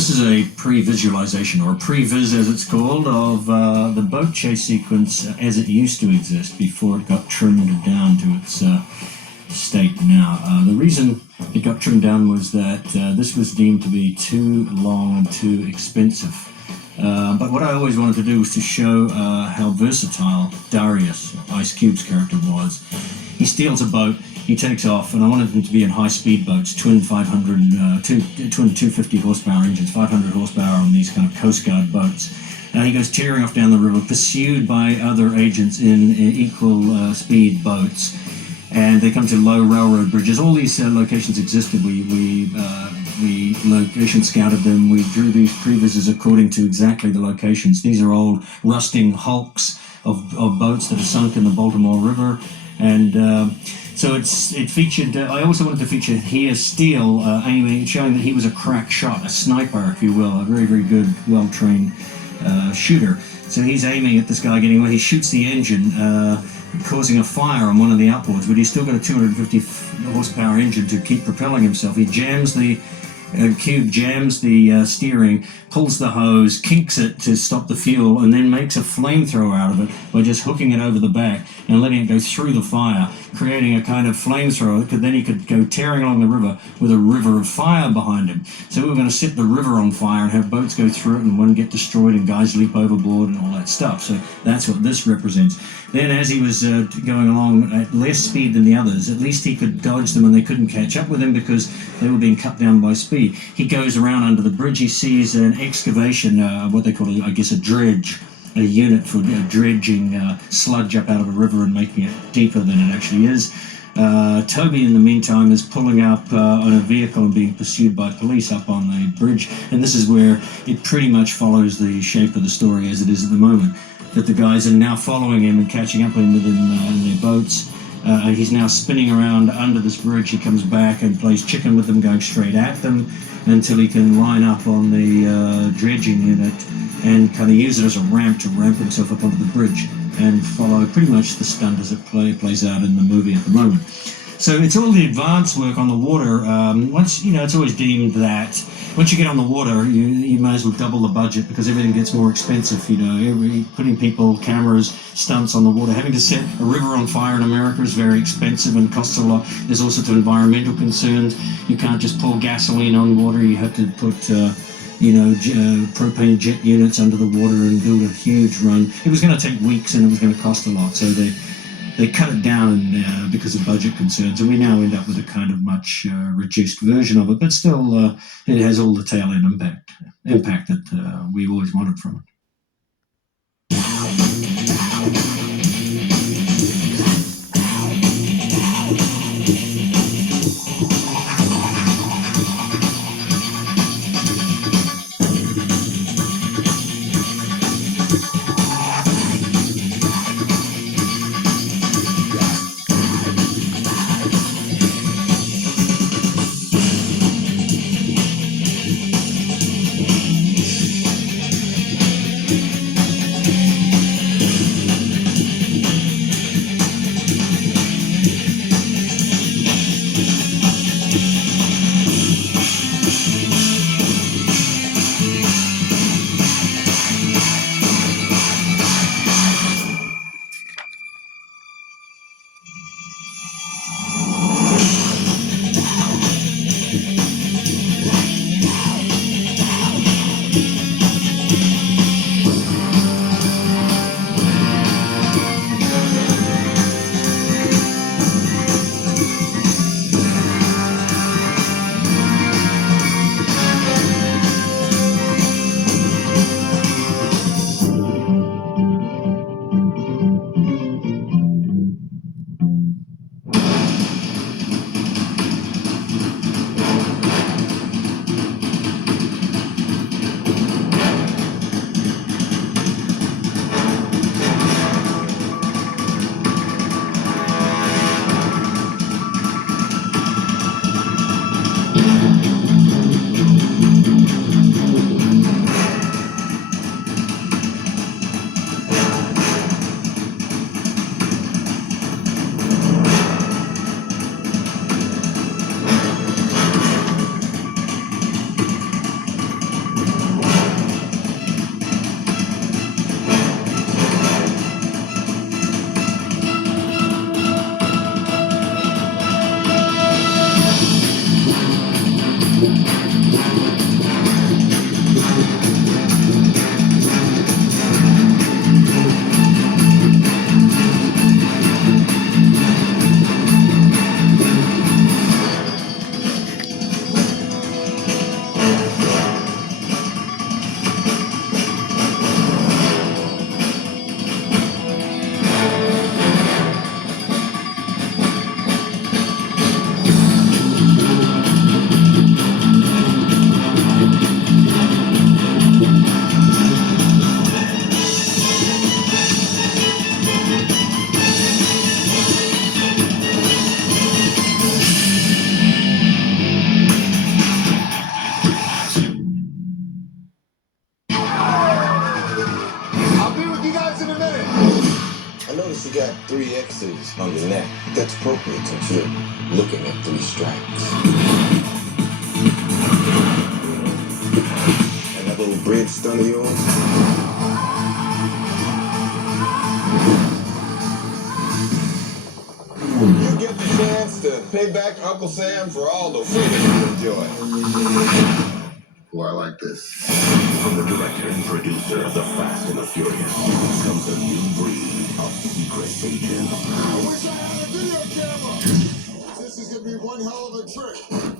This is a pre-visualization, or a pre-vis as it's called, of the boat chase sequence as it used to exist before it got trimmed down to its state now. The reason it got trimmed down was that this was deemed to be too long and too expensive. But what I always wanted to do was to show how versatile Darius, Ice Cube's character, was. He steals a boat, he takes off, and I wanted them to be in high-speed boats, twin 250 horsepower engines, 500 horsepower on these kind of Coast Guard boats. He goes tearing off down the river, pursued by other agents in equal speed boats, and they come to low railroad bridges. All these locations existed. We location scouted them. We drew these previses according to exactly the locations. These are old rusting hulks of boats that are sunk in the Baltimore River. And so it featured, I also wanted to feature here Steele aiming, showing that he was a crack shot, a sniper, if you will, a very, very good, well-trained shooter. So he's aiming at this guy getting away. He shoots the engine, causing a fire on one of the outboards, but he's still got a 250 horsepower engine to keep propelling himself. He jams the Cube jams the steering, pulls the hose, kinks it to stop the fuel, and then makes a flamethrower out of it by just hooking it over the back and letting it go through the fire, creating a kind of flamethrower that then he could go tearing along the river with a river of fire behind him. So we were going to set the river on fire and have boats go through it and one get destroyed and guys leap overboard and all that stuff. So that's what this represents. Then as he was going along at less speed than the others, at least he could dodge them and they couldn't catch up with him because they were being cut down by speed. He goes around under the bridge. He sees an excavation, what they call, I guess, a dredge, a unit for dredging sludge up out of a river and making it deeper than it actually is. Toby, in the meantime, is pulling up on a vehicle and being pursued by police up on the bridge. And this is where it pretty much follows the shape of the story as it is at the moment, that the guys are now following him and catching up with him in their boats. He's now spinning around under this bridge. He comes back and plays chicken with them, going straight at them until he can line up on the dredging unit and kind of use it as a ramp to ramp himself up onto the bridge and follow pretty much the stunt as it plays out in the movie at the moment. So it's all the advanced work on the water. Once, it's always deemed that once you get on the water, you might as well double the budget because everything gets more expensive. Putting people, cameras, stunts on the water. Having to set a river on fire in America is very expensive and costs a lot. There's also to environmental concerns. You can't just pour gasoline on water. You have to put propane jet units under the water and build a huge run. It was going to take weeks and it was going to cost a lot. So they cut it down because of budget concerns, and we now end up with a kind of much reduced version of it, but still it has all the tail-end impact that we always wanted from it. three X's on your neck. That's appropriate since you're looking at three strikes. And that little bridge stunt of yours? You get the chance to pay back Uncle Sam for all the freedom you enjoy. Well, I like this. From the director and producer of The Fast and the Furious comes a new breed of secret agent. I wish I had a video camera. This is gonna be one hell of a trick.